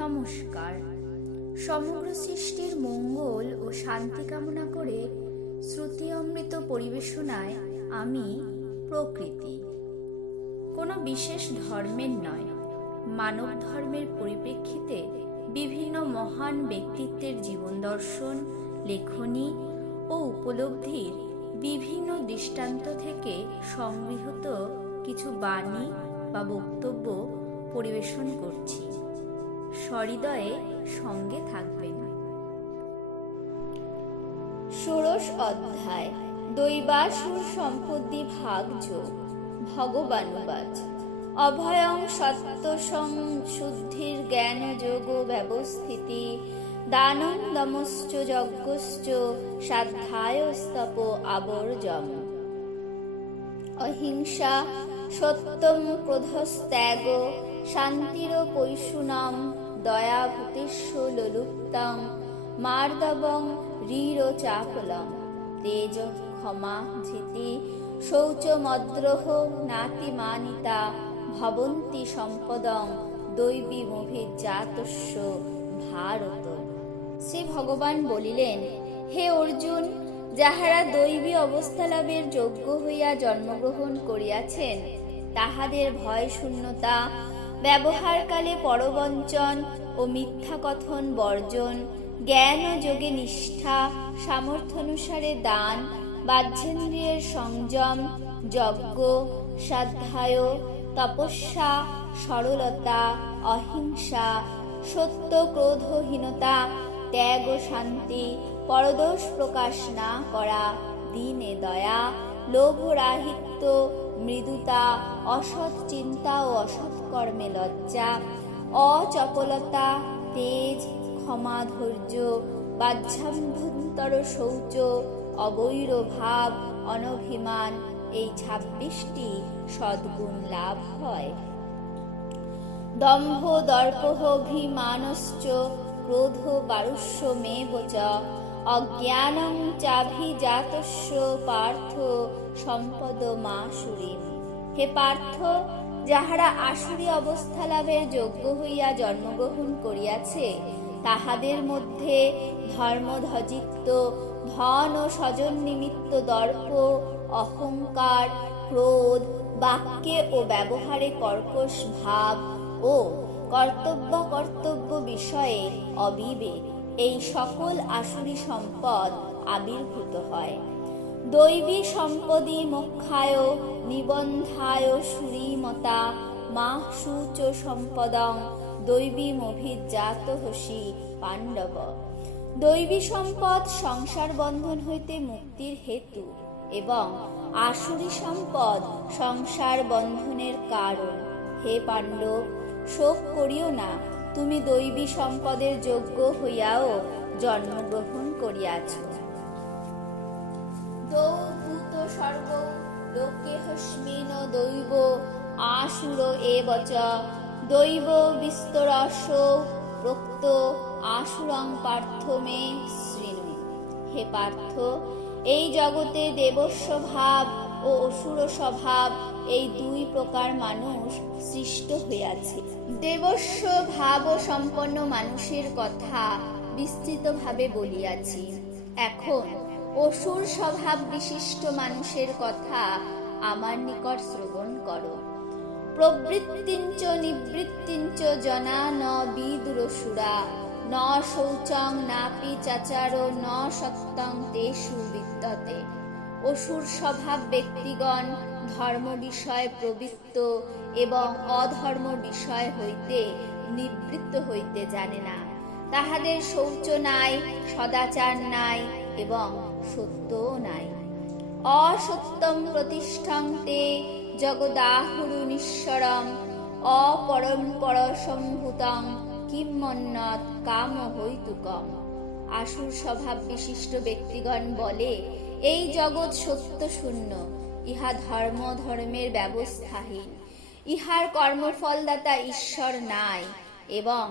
নমস্কার। সমগ্র সৃষ্টির মঙ্গল ও শান্তি কামনা করে শ্রুতি অমৃত পরিবেশনায় আমি প্রকৃতি। কোনো বিশেষ ধর্মের নয়, মানব ধর্মের পরিপ্রেক্ষিতে বিভিন্ন মহান ব্যক্তিত্বের জীবন দর্শন, লেখনী ও উপলব্ধির বিভিন্ন দৃষ্টান্ত থেকে সংগৃহীত কিছু বাণী বা বক্তব্য পরিবেশন করছি। সহৃদয়ে সঙ্গে থাকবেন। ষোড়শ অধ্যায়, দৈবাসুর সম্পত্তি ভাগ যোগ ভগবানুবাচ অভয়ং সত্য শুদ্ধির জ্ঞান যোগ ব্যবস্থিতি, দানং দমশ্চ যজ্ঞশ্চ সাধ্যায় আবর্জম। অহিংসা সত্যম ক্রোধস্ত্যাগ শান্তির পৈশুনাম দয়াভূতিষ্য ললুপ্তং মার্দবং রীর চাপলং তেজ ক্ষমা ধৃতি শৌচমদ্রোহ নাতিমানিতা ভবন্তি সম্পদং দৈবী জাতস্য ভারত। শ্রী ভগবান বলিলেন, হে অর্জুন, যাহারা দৈবী অবস্থা লাভের যোগ্য হইয়া জন্মগ্রহণ করিয়াছেন, তাহাদের ভয় শূন্যতা ব্যবহারকালে পরবঞ্চন ও মিথ্যা কথন বর্জন, জ্ঞান ও যোগে নিষ্ঠা, সামর্থ্যানুসারে দান, বাহ্যেন্দ্রিয়ের সংযম, যজ্ঞ, সাধ্যায়, তপস্যা, সরলতা, অহিংসা, সত্য ক্রোধহীনতা ত্যাগ ও শান্তি, পরদোষ প্রকাশ না করা, দিনে দয়া, লোভ রাহিত্য, মৃদুতা, অসৎ চিন্তা ও অসৎ কর্মে লজ্জা, অচপলতা, তেজ, ক্ষমা, ধৈর্য বাহ্যাভ্যন্তর শৌচ, অবৈর ভাব, অনভিমান, এই ছাব্বিশটি সদ্গুণ লাভ হয়। দম্ভ দর্পহ ভিমানশ্চ, ক্রোধ পারুষ্য মেবচ অজ্ঞানং চাভিজাতস্য পার্থ সম্পদ মা হে পার্থ যাহারা আসুরি অবস্থা লাভের যোগ্য হইয়া জন্মগ্রহণ করিয়াছে, তাহাদের মধ্যে ধর্মধ্বজিত্ব, ধন ও স্বজন নিমিত্ত দর্প, অহংকার, ক্রোধ, বাক্যে ও ব্যবহারে কর্কশ ভাব ও কর্তব্য কর্তব্য বিষয়ে অবিবেক। এই সকল আসুরি সম্পদ আবির্ভূত হয়। দৈবী সম্পদি মোক্ষায় নিবন্ধায় সুরীমতা মা সূচ সম্পদং দৈবী মভিজাত হসি পাণ্ডব। দৈবী সম্পদ সংসার বন্ধন হইতে মুক্তির হেতু এবং আসুরি সম্পদ সংসার বন্ধনের কারণ। হে পাণ্ডব, শোক করিও না, তুমি দৈবী সম্পদের যোগ্য হইয়াও জন্মগ্রহণ করিয়াছ। দৌভূত সর্ব লোকে হস্মিন দৈব আসুর এবচ দৈব বিস্তরস রক্ত আসুরং পার্থ মে শৃণু হে পার্থ, এই জগতে দেবস্ব ভাব ও অসুর স্বভাব এই দুই প্রকার মানুষ সৃষ্ট হইয়াছে। দেবস্ব ভাব ও সম্পন্ন মানুষের কথা বিস্তৃতভাবে বলিয়াছি। এখন অসুর স্বভাব বিশিষ্ট মানুষের কথা আমার নিকট শ্রবণ করো। প্রবৃত্তিঞ্চ নিবৃত্তিঞ্চ জনা ন বিদুরসুরা, ন শৌচং নাপি চাচার, ন সত্যং তেষু বিদ্যতে অসুর স্বভাব ব্যক্তিগণ ধর্ম বিষয় প্রবৃত্ত এবং অধর্ম বিষয় হইতে নিবৃত্ত হইতে জানে না। তাহাদের শৌচ নাই, সদাচার নাই এবং সত্যও নাই। অসত্যম প্রতিষ্ঠাং তে জগদাহুরু নিঃস্বরম অপরম্পর সম্ভূতং কিম্মন্নত কাম হইতুকম আসুর স্বভাব বিশিষ্ট ব্যক্তিগণ বলে, এই জগৎ সত্য শূন্য, ইহা ধর্ম ধর্মের ব্যবস্থাহীন। ইহার কর্মফলদাতা ঈশ্বর নাই, এবং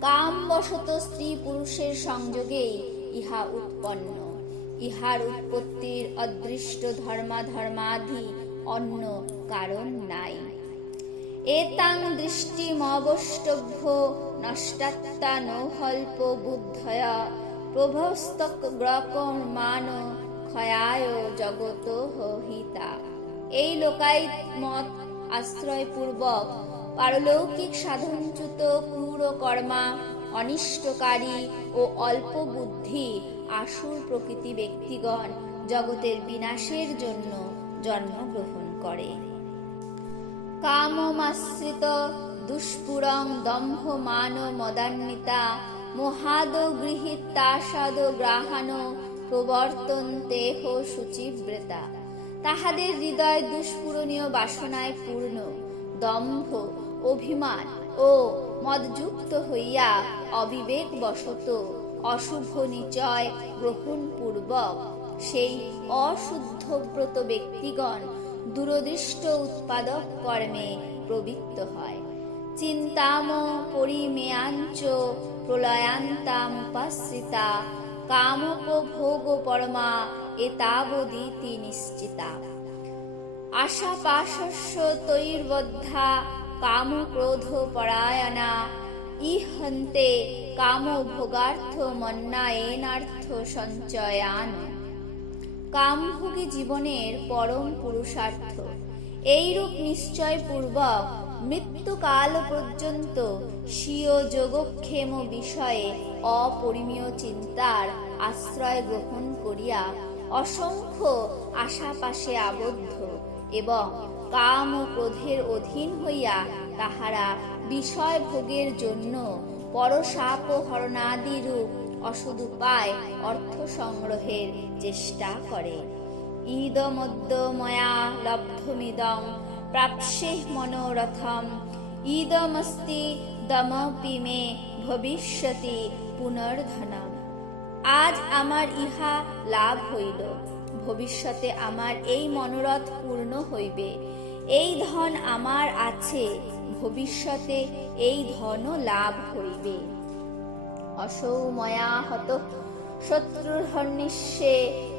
কামবশত স্ত্রী পুরুষের সংযোগেই ইহা উৎপন্ন। ইহার উৎপত্তির অদৃষ্ট ধর্মাধর্মাধি অন্য কারণ নাই। এতাং দৃষ্টিমবষ্টভ্য নষ্টাত্তা নৌহল্প বুদ্ধয়া প্রভস্তক গ্রকর্মান ক্ষয়ায় জগত হিতা এই লোকায়ত মত আশ্রয়পূর্বক পারলৌকিক সাধনচ্যুত ক্রূর কর্মা অনিষ্টকারী ও অল্প বুদ্ধি আসুর প্রকৃতি ব্যক্তিগণ জগতের বিনাশের জন্য জন্মগ্রহণ করে। কামমাশ্রিত দুষ্পুরং দম্ভ মান মদান্বিতা, মোহাদ গৃহীতাসাদ গ্রাহান প্রবর্তন দেহ শুচিব্রতা তাহাদের হৃদয় দুষ্পূরণীয় বাসনায় পূর্ণ, দম্ভ, অভিমান ও মদযুক্ত হইয়া অবিবেক বশত অশুভ নিচয় গ্রহণ পূর্বক সেই অশুদ্ধব্রত ব্যক্তিগণ দূরদৃষ্ট উৎপাদক কর্মে প্রবৃত্ত হয়। চিন্তাম পরিমেয়াঞ্চ প্রলয়ান্তামুপাশ্রিতা কামোপভোগ পরমা এতাবদিতি নিশ্চিতা। আশা পাশস্য তৈর্বদ্ধা কাম ক্রোধ পরায়ণা ইহন্তে কাম ভোগার্থ মন্নায়েনার্থ সঞ্চয়ান। কামভোগী জীবনের পরম পুরুষার্থ। এইরূপ নিশ্চয় পূর্বক মৃত্যুকাল পর্যন্ত স্বীয় যোগক্ষেম বিষয়ে অপরিমীয় চিন্তার আশ্রয় গ্রহণ করিয়া অসংখ্য আশাপাশে আবদ্ধ এবং কাম ও ক্রোধের অধীন হইয়া তাহারা বিষয় ভোগের জন্য পরশাপ ও হরণাদিরূপ অসদুপায় অর্থ সংগ্রহের চেষ্টা করে। ঈদমদ্য ময়া লব্ধমিদং প্রাপ্সে মনোরথম। ঈদমস্তি দমপি মে ভবিষ্যতি পুনর্ধনম। আজ আমার ইহা লাভ হইল। ভবিষ্যতে আমার এই মনোরথ পূর্ণ হইবে। এই ধন আমার আছে, ভবিষ্যতে এই ধনও লাভ হইবে। অসৌ ময়া হত শত্রুর্হর্নিষ্যে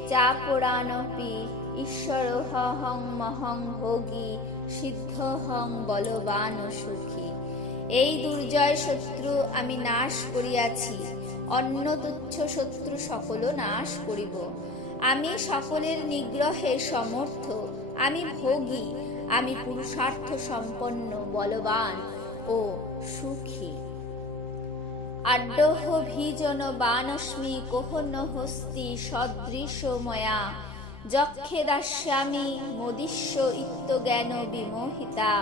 চাপরানপি ঈশ্বর হং মহং ভোগী, সিদ্ধ হং বলবান সুখী। এই দুর্জয় শত্রু আমি নাশ করিয়াছি অন্য তুচ্ছ শত্রু সকল নাশ করিব। আমি সকলের নিগ্রহে সমর্থ, আমি ভোগী, আমি পুরুষার্থ সম্পন্ন, বলবান ও সুখী। আড্ডহ ভিজন বানস্মি, কোহন হস্তি সদৃশ ময়া যক্ষে দাস্যামি মদিষ্য ইত্য জ্ঞান বিমোহিতা।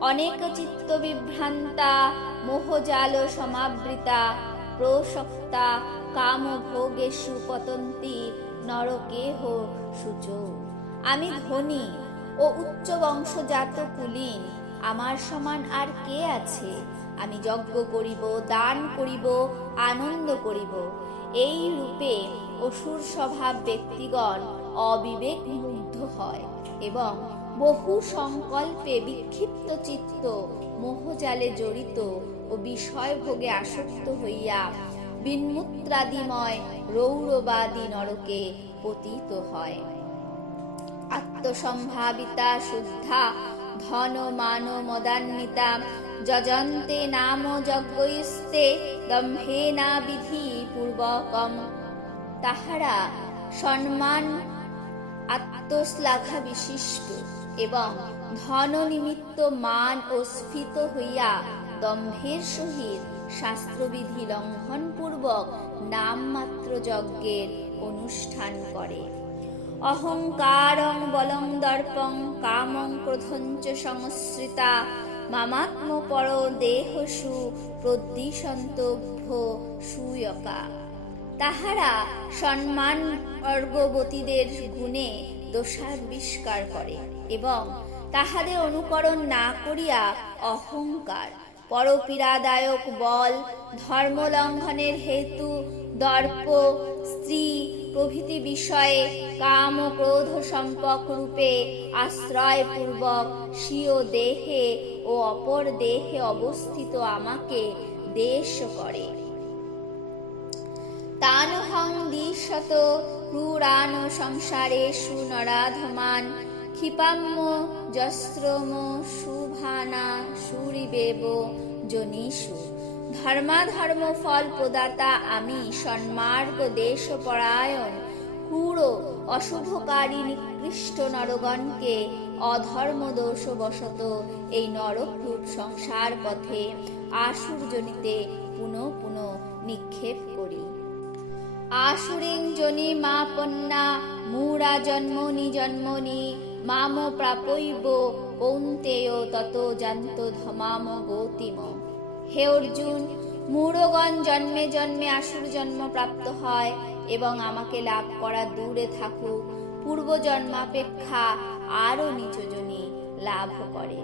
অনেক চিত্ত বিভ্রান্তা মোহজাল সমাবৃতা, প্রসক্তা, কাম ভোগেষু পতন্তি নরকেহ সূচ। আমি ধনী ও উচ্চ বংশজাত কুলীন। আমার সমান আর কে আছে? আমি যজ্ঞ করিব, দান করিব, আনন্দ করিব। এই রূপে অসুর স্বভাব ব্যক্তিগণ অবিবেক মুগ্ধ হয় এবং বহু সংকল্পে বিক্ষিপ্ত চিত্ত, মোহজালে জড়িত ও বিষয় ভোগে আসক্ত হইয়া বিন্মূত্রাদিময় রৌরবাদী নরকে পতিত হয়। আত্মসম্ভাবিতা শুদ্ধা, ধন মান মদান্বিতা, যজন্তে নাম যজ্ঞইস্তে দম্ভেনা বিধি পূর্বকম। তাহারা সম্মান আত্মশ্লাঘা বিশিষ্ট এবং ধন নিমিত্ত মান ও স্ফীত হইয়া দম্ভের সহিত শাস্ত্রবিধি লঙ্ঘন পূর্বক নামমাত্র যজ্ঞের অনুষ্ঠান করে। অহংকারং বলং দর্পং কামং ক্রোধঞ্চ সংশ্রিতা মামাত্ম পর দেহসু প্রদ্বিষন্তভ্য সুয়কা। তাহারা সম্মান অর্গবতীদের গুণে দোষাবিষ্কার করে এবং তাহাদের অনুকরণ না করিয়া অহংকার পরপীড়াদায়ক বল, ধর্মলঙ্ঘনের হেতু, দর্প, স্ত্রী, প্রভৃতি বিষয়ে কাম ও ক্রোধ সম্পক রূপে আশ্রয়পূর্বক স্বীয় দেহে ও অপর দেহে অবস্থিত আমাকে দেশ করে। তানহং দিশত ক্রূরান সংসারেষু নরাধমান ক্ষিপাম্য জস্রম শুভানা সুরিবেব জনীষু। ধর্মাধর্ম ফল প্রদাতা আমি সন্মার্গ দেশপরায়ণ। ক্রূর অশুভকারী নিকৃষ্ট নরগণকে অধর্ম দোষবশত এই নরকরূপ সংসার পথে আসুরজনিতে পুনঃ পুনঃ নিক্ষেপ করি। আসুরিং জনি মা পন্না মূরা জন্মনি জন্মনি মাম প্রাপৈব কৌন্তেয় তত জান্ত ধমাম গৌতিম। হে অর্জুন মূঢ়গণ জন্মে জন্মে আসুর জন্ম প্রাপ্ত হয় এবং আমাকে লাভ করা দূরে থাকুক পূর্বজন্মাপেক্ষা আরও নিচজনী লাভ করে।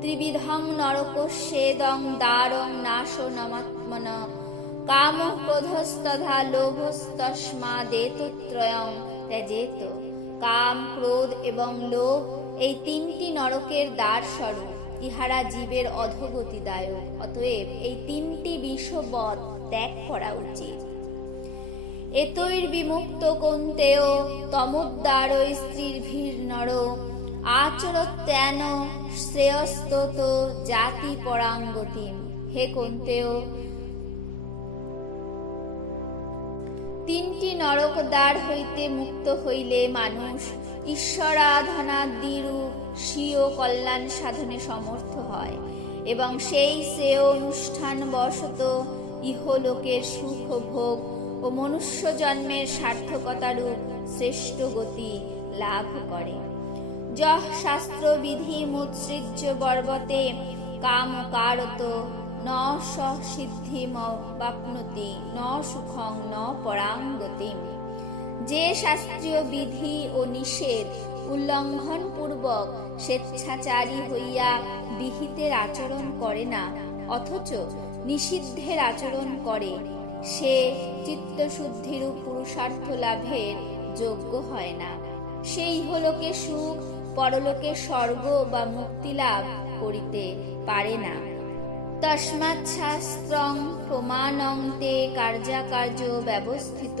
ত্রিবিধং নরকস্যেদং দ্বারং নাশ নমাত্মন কাম ক্রোধস্তথা লোভস্তস্মাদেতত্রয়ং ত্যাজেত। কাম, ক্রোধ এবং লোভ এই তিনটি নরকের দ্বার স্বরূপ। ইহারা জীবের অধগতিদায়ক, অতএব এই তিনটি বিষবধ ত্যাগ করা উচিত। এতৈর বিমুক্ত কন্তেয় তমোদ্দার স্ত্রীর ভীর নর, আচরত্যান শ্রেয়স্তত জাতি পরাঙ্গতিম। হে কন্তেয় তিনটি নরক দ্বার হইতে মুক্ত হইলে মানুষ ঈশ্বরাধনাদিরূপ স্বীয় কল্যাণ সাধনে সমর্থ হয় এবং সেই শ্রেয় অনুষ্ঠান বশত ইহলোকের সুখ ভোগ ও মনুষ্য জন্মের সার্থকতারূপ শ্রেষ্ঠ গতি লাভ করে। যহ শাস্ত্র বিধি মুৎসৃজ্য বর্বতে কাম কারত ন সিদ্ধিম বাপ্নতি, ন সুখং, ন পরাঙ্গতিম যে শাস্ত্রীয় বিধি ও নিষেধ উল্লঙ্ঘন পূর্বক স্বেচ্ছাচারী হইয়া বিহিতের আচরণ করে না, অথচ নিষিদ্ধের আচরণ করে, সে চিত্তশুদ্ধিরূপ পুরুষার্থ লাভের যোগ্য হয় না। সেই হলোকে সুখ, পরলোকে স্বর্গ বা মুক্তি লাভ করিতে পারে না। তস্মাৎ শাস্ত্রং প্রমাণং তে কার্যাকার্য ব্যবস্থিত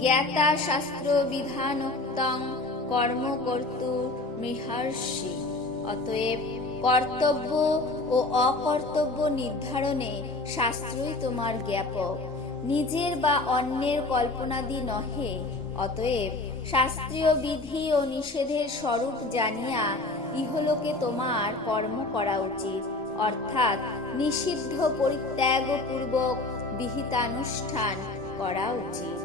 জ্ঞাতা শাস্ত্র বিধানোক্তং কর্ম কর্তু মৃহর্ষি অতএব কর্তব্য ও অকর্তব্য নির্ধারণে শাস্ত্রই তোমার জ্ঞাপক। নিজের বা অন্যের কল্পনাদি নহে। অতএব শাস্ত্রীয় বিধি ও নিষেধের স্বরূপ জানিয়া ইহলোকে তোমার কর্ম করা উচিত। অর্থাৎ নিষিদ্ধ পরিত্যাগপূর্বক বিহিতানুষ্ঠান করা উচিত।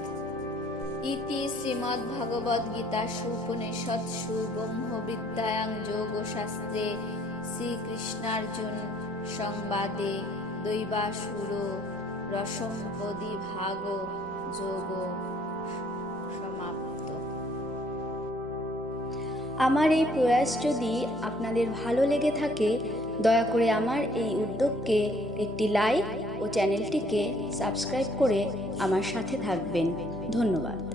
ইতি শ্রীমদ্ ভগবদ গীতা সুপনিষৎসু ব্রহ্মবিদ্যায়াং যোগশাস্ত্রে শ্রীকৃষ্ণার্জুন সংবাদে দৈবাসুর রসম্পদি ভাগ যোগ সমাপ্ত। আমার এই প্রয়াস যদি আপনাদের ভালো লেগে থাকে দয়া করে আমার এই উদ্যোগকে একটি লাইক ও চ্যানেলটিকে সাবস্ক্রাইব করে আমার সাথে থাকবেন। ধন্যবাদ।